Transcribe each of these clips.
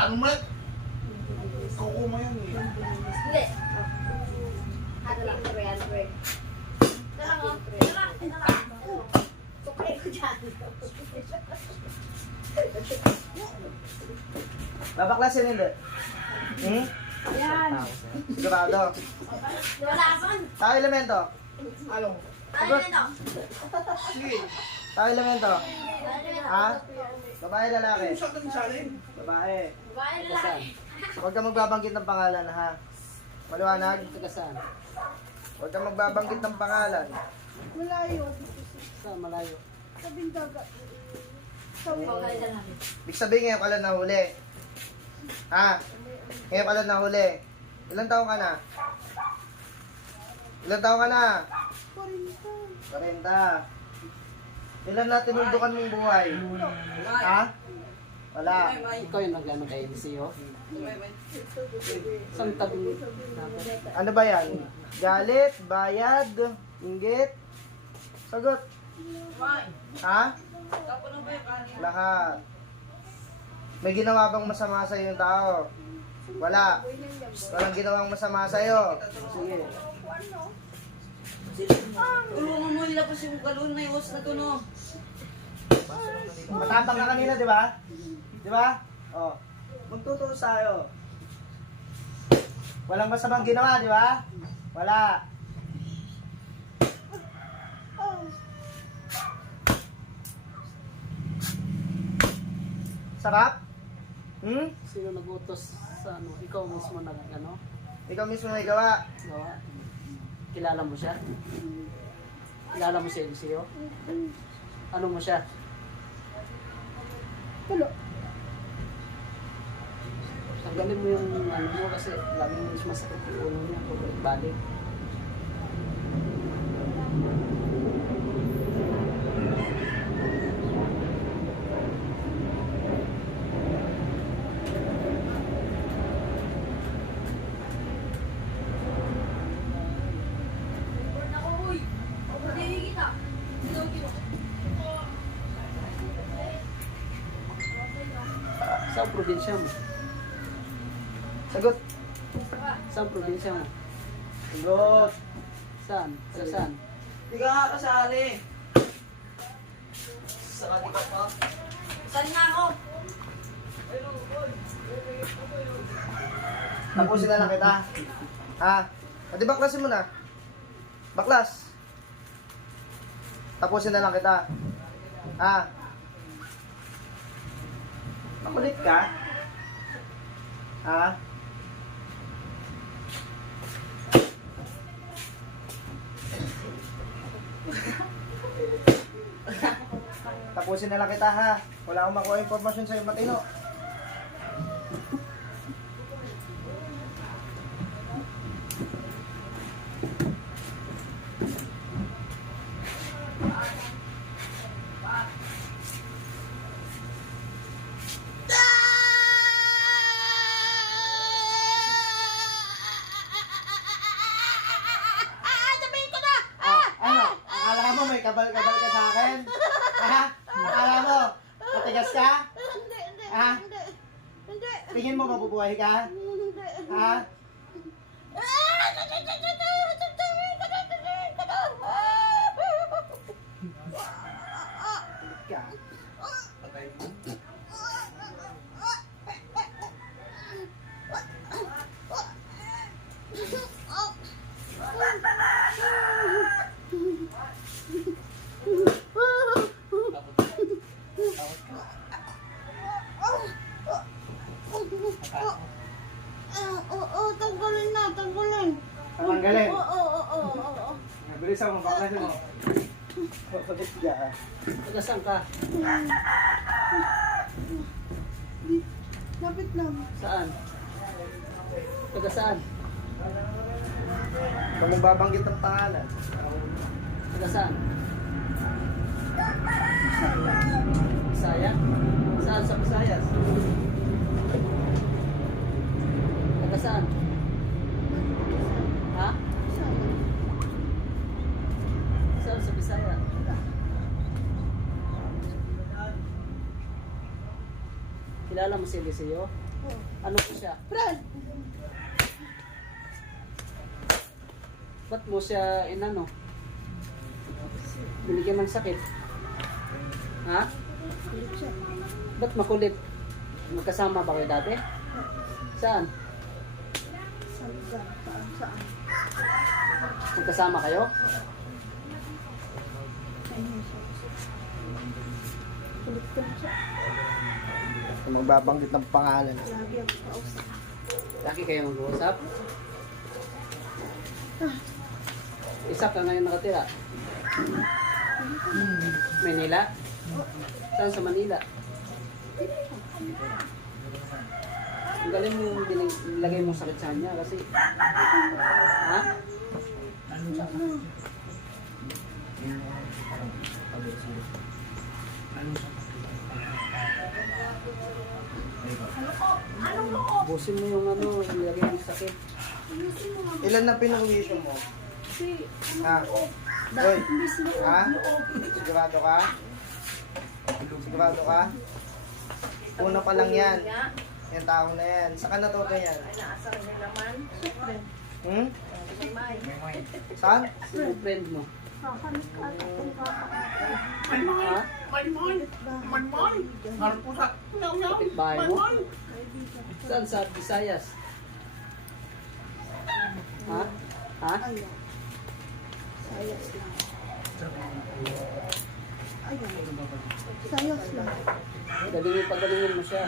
Ano man? Kukuma yan eh. Hindi. Ano lang, 300. Sukli ko dyan. Babaklasin hindi. Hmm? Yan. Sigurado. Wala man. Tao elemento. Ano? Ano na? Sige. Tao elemento. Ha? Babae lalaki. Ano sa atin salin? Babae. Babae lalaki. Huwag ka magbabanggit ng pangalan ha. Maliwanag. Huwag ka magbabanggit ng pangalan. Malayo. Sa malayo. Sabing dagat. Babae lalaki. Ibig sabihin ngayon ka lang nahuli. Ha? Ngayon ka lang nahuli. Ilang taong ka na? Ilang taong ka na? 40. Ilan na tinuldukan mong buhay? Ha? Wala. Ikaw yung nag-ano kay LCO? Saan tabing dapat? Ano ba yan? Galit? Bayad? Inggit? Sagot. Ha? Lahat. May ginawa bang masama sa yung tao? Wala. Walang ginawang masama sa iyo. Sige. Tulungan mo ilapos yung galon na iwas na to, no? Matapang ka kanina, di ba? Di ba? Oh. Magtuturo tayo. Walang masamang ginawa, di ba? Wala. Sarap? Hmm? Sino nag-utos sa ano? Ikaw mismo nag-ano? Ikaw mismo may gawa. Gawa? Kilala mo siya? Kilala mo si LCO? Ano mo siya? Tanggalin mo yung ano mo kasi laging mas masakit yung ulo niya kung balik. Saan probinsya mo? Sagot. Saan probinsya mo? Sagot. Saan? Sa saan? Hindi ka nga kasali. Saan na ako? Tapusin na lang kita. Ha? Di baklasin mo na. Baklas. Tapusin na lang kita. Ha? Makulit ka? Ha? Tapusin na lang kita ha. Wala akong makuha informasyon sa'yo matino. Ano? Akala mo may kabal-kabal ka sa akin? Ha? Akala mo? Matigas ka? Hindi. Ha? Hindi. Tingin mo mabubuhay ka? Hindi. Ha? Ka. Patay mo. Oo, tanggalin na, tanggalin. Tanggalin. Oo. Bilisan mo, baklasin mo. Sagot ka. Taga saan ka? Lapit lang. Saan? Taga saan? Kung magbabanggit ng pangalan. Taga saan? Bisaya? Saan sa Visayas? Taga saan? Ha? Saan sa Bisaya? Kilala mo si Eliseo? Ano po siya? Friend. Ba't mo siya inano? Binigyan ng sakit? Ha? Kulit siya. Ba't makulit? Magkasama ba kayo dati? Saan? Saan? Magkasama kayo? Kulit ko siya. Magbabanggit ng pangalan. Lagi ang kausap. Laki kayo mag-uusap? Isa ka ngayon nakatira? Manila? Saan sa Manila? Ang galing mo yung nilagay mo sakit sa kanya kasi... Ha? Busin mo yung ano, nilagay mo sakit. Ilan na pinuwisyo mo? Ha? Hoy. Ha? Sigurado ka? Sigurado ka? Una pa lang yan. Yan tao na yan. Saan ka natuto yan? Hmm? Saan? Sino friend mo? Ha? Kapitbahay mo? Saan sa Visayas? Ha? Ha? Ayan. Sayas lang. Ayan. Sayas lang. Pagalingin mo siya.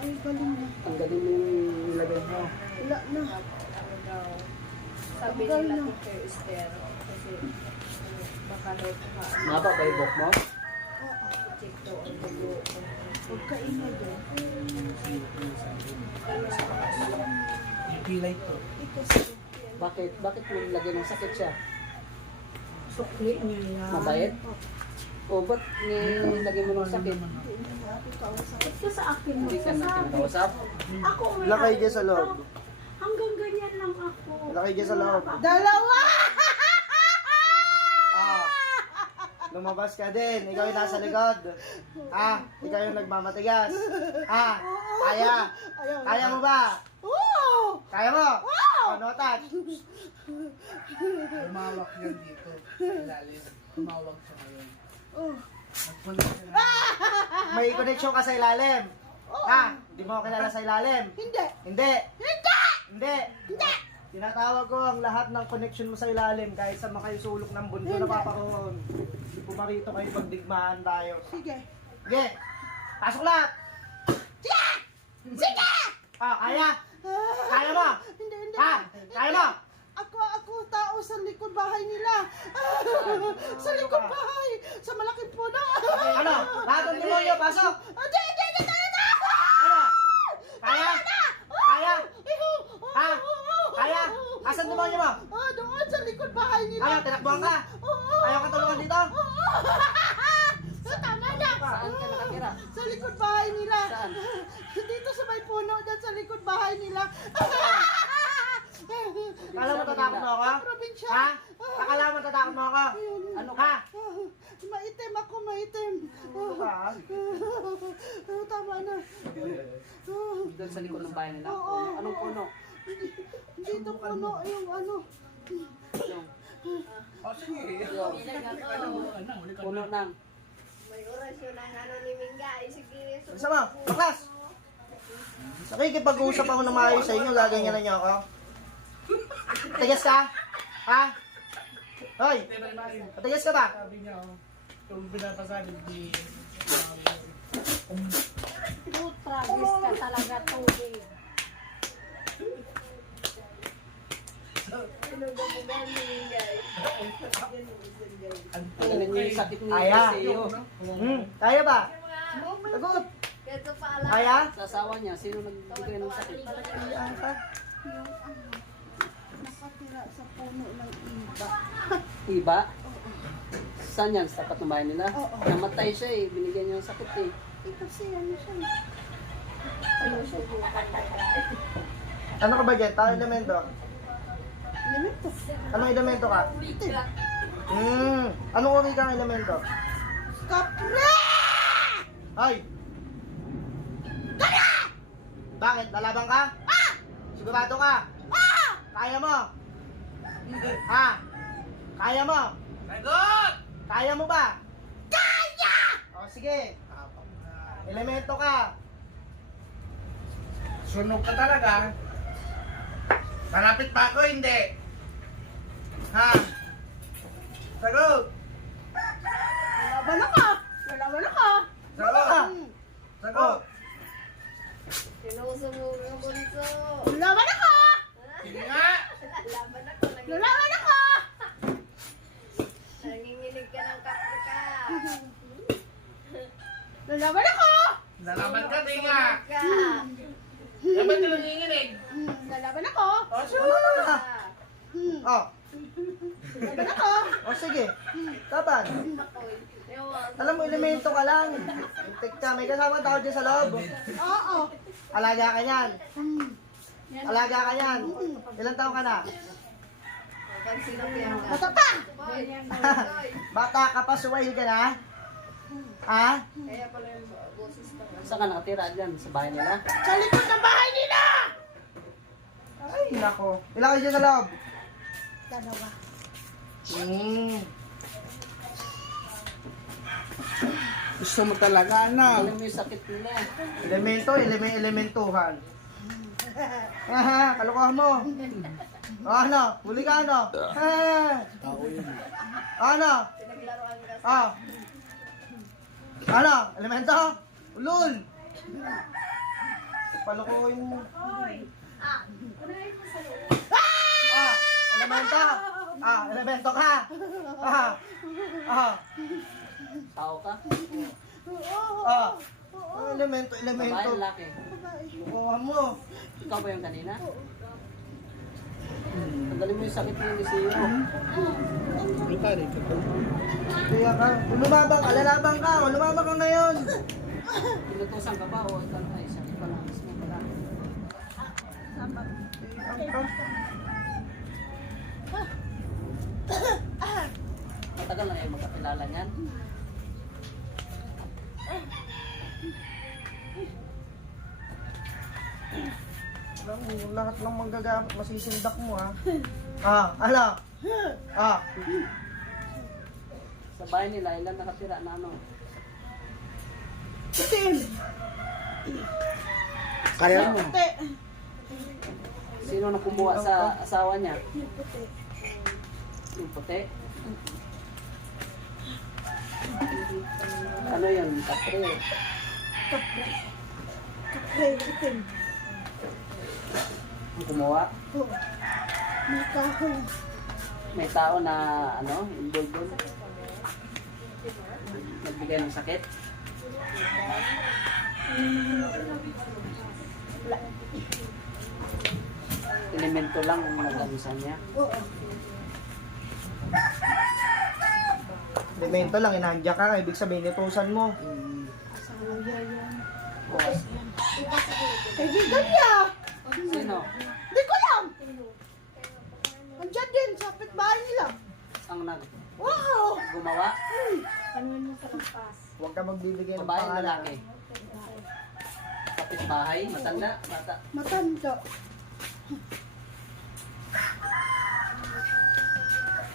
Ay, galing na. Ang galing mo yung nilagay mo. Wala na. Sabi Tagal nila na. Teacher Esther, kasi baka daw pa Mahaba ba yung buhok mo? check daw ang dugo. Huwag ka ingay doon. Pilay to. Ito siya. Bakit? Bakit mo nilagay ng sakit siya? Sukli niya yan. Mabait? O ba't nilagay mo ng sakit? Hindi na ako kausap. Ito sa akin Hindi ka na kinakausap? Ako may Lakay dyan sa loob. hanggang ganyan lang ako. Lakay dyan sa loob. Dalawa! Ah. Lumabas ka din. Ikaw yung nasa likod. Ah, ikaw yung nagmamatigas. Ah, kaya. Kaya mo ba? Oo! Kaya mo? Oh, no touch. Tumawak yan dito. Ilalim. Tumawag siya ngayon. Oh. Nagpunta siya na. May connection ka sa ilalim. Ha? Hindi mo ako kilala sa ilalim. Hindi! Hindi. Hindi. Tinatawag ko ang lahat ng connection mo sa ilalim kahit sa mga sulok ng mundo na paparoon. Pumarito kayo pagdigmaan tayo. Sige. Sige. Pasok lahat. Sige. Sige. Ah, kaya? Kaya mo? Hindi, hindi. Ha? Kaya mo? Ako tao sa likod bahay nila. Sa likod bahay. Sa malaking puno. Ano? Lahat ng demonyo, pasok. Hindi. Ano? Kaya? Kaya? Ha? Kaya? Asan demonyo mo? Doon sa likod bahay nila. Ano? Tinakbuhan ka? Oo. Ayaw ka tulungan dito? Tama na. Saan ka nakatira? Sa likod bahay nila. Saan? Dito sa may puno, dyan sa likod bahay nila. Kala mo tatakot mo ako? Probinsya. Ha? Akala mo tatakot mo ako? Ano Ha? ka? Maitim ako, maitim. Ha? Tama na. Doon sa likod ng bahay nila? Oo. Anong puno? Dito puno yung ano. Yung Oh, sige. puno ng... May orasyon ang ano ni Mingga, sige. Isa mo? Baklas! Nakikipag-uusap ako ng maayos sa inyo, gaganyanan niyo ako. Patigas ka? Ha? Hoy! Patigas ka ba? Sabi niya, oh, kung pinapasabi di... Tragis ka talaga, tubig. Pinugabugan ni Mingga. Ang galing yung sakit ni Kaya. Seo. Kaya ba? Sagot! Ito pa alam. Kaya? Sa asawa niya, sino nagbigay ng sakit? Yung ano, nakatira sa puno ng iba. Iba? Saan yan? Sa tapat ng bahay nila? Oo. Namatay siya eh. Binigyan niya ng sakit eh. Kasi ano siya. Ano ka ba dyan? Tao elemento? Elemento. Anong elemento ka? Anong uri kang elemento? Kapre! Ay! Bakit? Lalaban ka? Sigurado ka? Kaya mo? Ha? Kaya mo? Sagot! Kaya mo ba? Kaya! O sige. Elemento ka. Sunog ka talaga. Malapit pa ako, hindi. Ha? Sagot! Lalaban ako! Lalaban ako! Sagot! Sagot! Sinusumog ang bunso. Lalaban ako! Sige nga! Lalaban ako. Lalaban ako! Nanginginig ka ng kapre ka. Lalaban ako! Lalaban ka, di nga! Ka. Dapat na nanginginig. Lalaban ako! O, Ano sunog! na? O. Lalaban ako! O sige. Laban. Ako'y. Ewan. Alam mo, elemento ka lang. Intik ka. May kasama tao dyan sa loob. Oo! Alaga ka yan. Alaga ka yan. Ilang taong ka na? Pag sinabihan ka. Bata pa! Boy, Bata ka pa, suwail ka na? Ha? kaya pala yung boses ka. Saan ka nakatira dyan? Sa bahay nila? Sa likod ng bahay nila! Ay, nako. Ilang kayo dyan sa loob? Dalawa. Gusto mo talaga, anak. Alam mo yung sakit nila. Elementuhan. Aha, kalokohan mo. O ano? Huli ka ano? Ano? Pinaglaruan ka. Ano? Elemento? Ulul! Palukuhin mo. Elemento? Elemento ka? Tao ka? Elemento, Babae, elemento. lalaki. Kukuha mo. Ikaw ba yung kanina? Tanggalin mo yung sakit ng lisiyo. Kaya ka. Lumabang ka, lalabang ka. Lumabang ka ngayon. Pinutusan ka pa o ay sakit pa lang. Mismo pala. Matagal na kayo magkakilala niyan. Alam mo, lahat ng manggagamit, masisindak mo ha. Ano? Sa bahay nila, ilan nakatira na ano? Itim! Kaya mo. Puti! Sino na kumuha sa asawa niya? Puti. Yung puti? Ano yun? Kapre. Kapre, itim. Ang kumuha? Oo. May kahoy. May tao na ano, involved doon. Nagbigay ng sakit. Elemento lang ang nagamisan niya. Oo. Elemento lang, inahadya ka. Ibig sabihin, nitusan mo. Sayang yan. Boss. Kaibigan niya! Sino? Hindi ko alam! Andyan din, sa pitbahay nila. Ang Wow! gumawa? Panuin mo sa lampas. Huwag ka magbibigay ng Babae, pangalan. lalaki. Kapit bahay, matanda, bata. Matanda.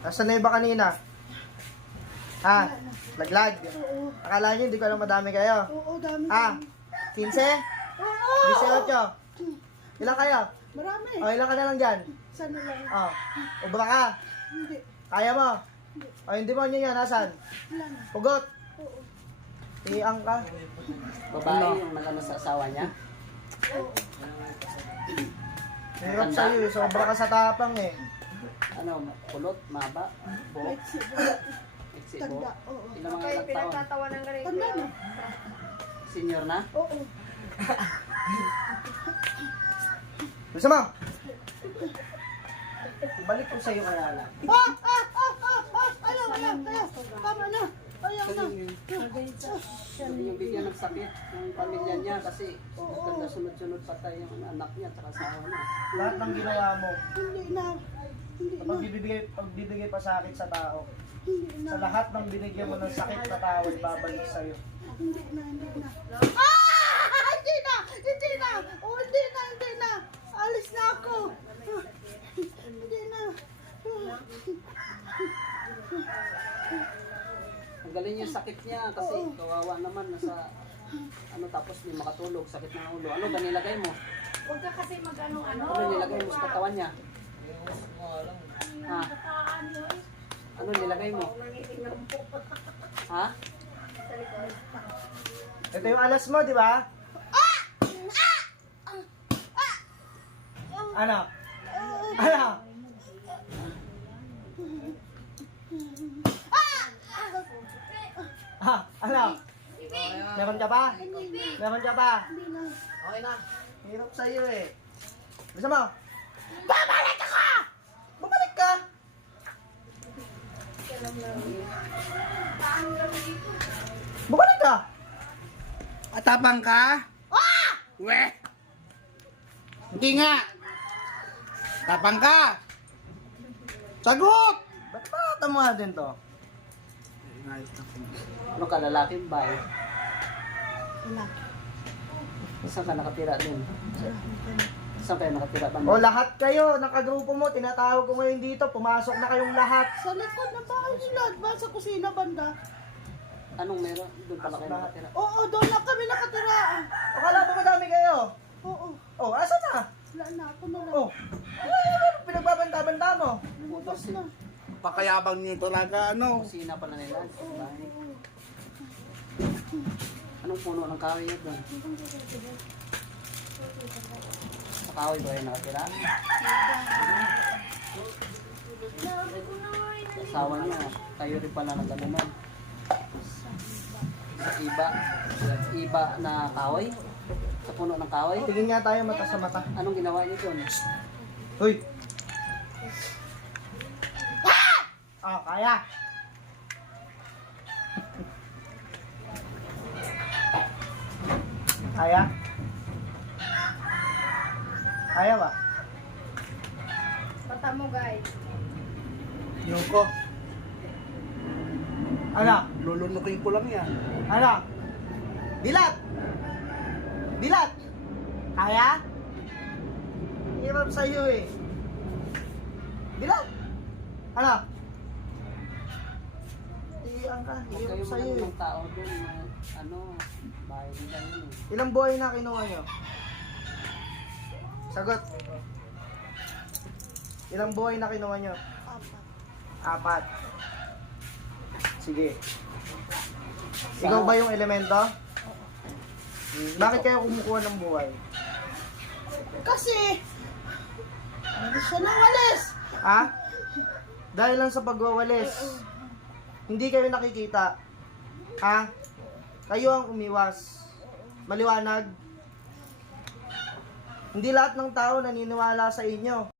Nasaan na iba kanina? Ha? Laglag? Oo. Akala nyo, hindi ko alam madami kayo. Oo, dami. 15? Oo! 18? Ilan kayo? Marami. O, ilan ka na lang dyan? Sana lang. Ubra ka? Hindi. Kaya mo? O, yung demonyo yan, nasan? Wala na. Pugot? Oo. Iyang ka? Babae yung nagano sa asawa niya. Hirap sa'yo, sobra ka sa tapang eh. Ano, kulot, maba, buhok, Maiksi. eksibo. Tanda. Oo. Ilang mga Kayo ilang taon? pinagtatawanan ka rin. Tanda na. Senior na? Oo. Gusto mo? Balik ko sa'yo kaya lang. Ayaw. Tama na. Ayaw na. Yung bigyan ng sakit ng pamilya niya kasi ganda sunod-sunod patay yung anak niya at asawa niya. Lahat ng ginawa mo, Hindi na. Hindi na. pagbibigay pa sakit sa tao. Hindi na. Sa lahat ng binigyan mo ng sakit na tao, ibabalik sa'yo. Hindi na. Hindi na. Hindi na. Hindi na. hindi na. Alis na ako. Hindi na. Tanggalin yung sakit niya kasi kawawa naman nasa ano tapos di makatulog, sakit ng ulo. Ano ba nilagay mo? Huwag ka kasi mag-ano-ano. Ano nilagay mo sa katawan niya? Ha? Ano nilagay mo? Ha? Ito yung alas mo, di ba? Ano? Ano? Ano? Meron ka ba? Meron ka ba? Okay na. Hirap sa'yo eh. Gusto mo? Babalik ako! Bumalik ka! Bumalik ka! Atapang ka? We! Hindi nga! Tapang ka! Sagot! Ba't ba tamuha din to? Ano ka, lalaking ba eh? Saan ka nakatira din? Saan kayo nakatira ba? O lahat kayo, nakagrupo mo, tinatawag ko ngayon dito, pumasok na kayong lahat. Sa likod ng bahay nila. Ba sa kusina banda? Anong meron? Doon pala kayo nakatira. Oo, doon na kami nakatira. O kala mo madami kayo? Oo. O, asan na? Wala na ako na lang. O, ano pinagbabanta-banta mo? Lumabas na. Pakayabang niyo talaga, ano? Kusina pala nila. Bahay. Anong puno ng kahoy yun doon? Sa kahoy ba yung nakatira? Asawa niya, kayo rin pala ng gano'n. Sa iba na kahoy? Sa puno ng kahoy? Tingin nga tayo mata sa mata. Anong ginawa niyo doon? Uy! Ah, kaya! Kaya? Kaya ba? Mata mo, guys. Yung ko. Ano? Lulunukin ko lang yan. Ano? Dilat! Dilat! Kaya? Hirap sa'yo eh. Dilat! Ano? Iyan ka, Huwag hirap kayo sa'yo mga eh. tao doon na ano, bahay nila yun eh. Ilang buhay na kinuha nyo? Sagot. Ilang buhay na kinuha nyo? Apat. Sige. Ikaw ba yung elemento? Bakit kayo kumukuha ng buhay? Kasi, alis siya ng alis. Ha? Dahil lang sa pagwawalis. Hindi kayo nakikita. Ha? Kayo ang umiwas. Maliwanag. Hindi lahat ng tao naniniwala sa inyo.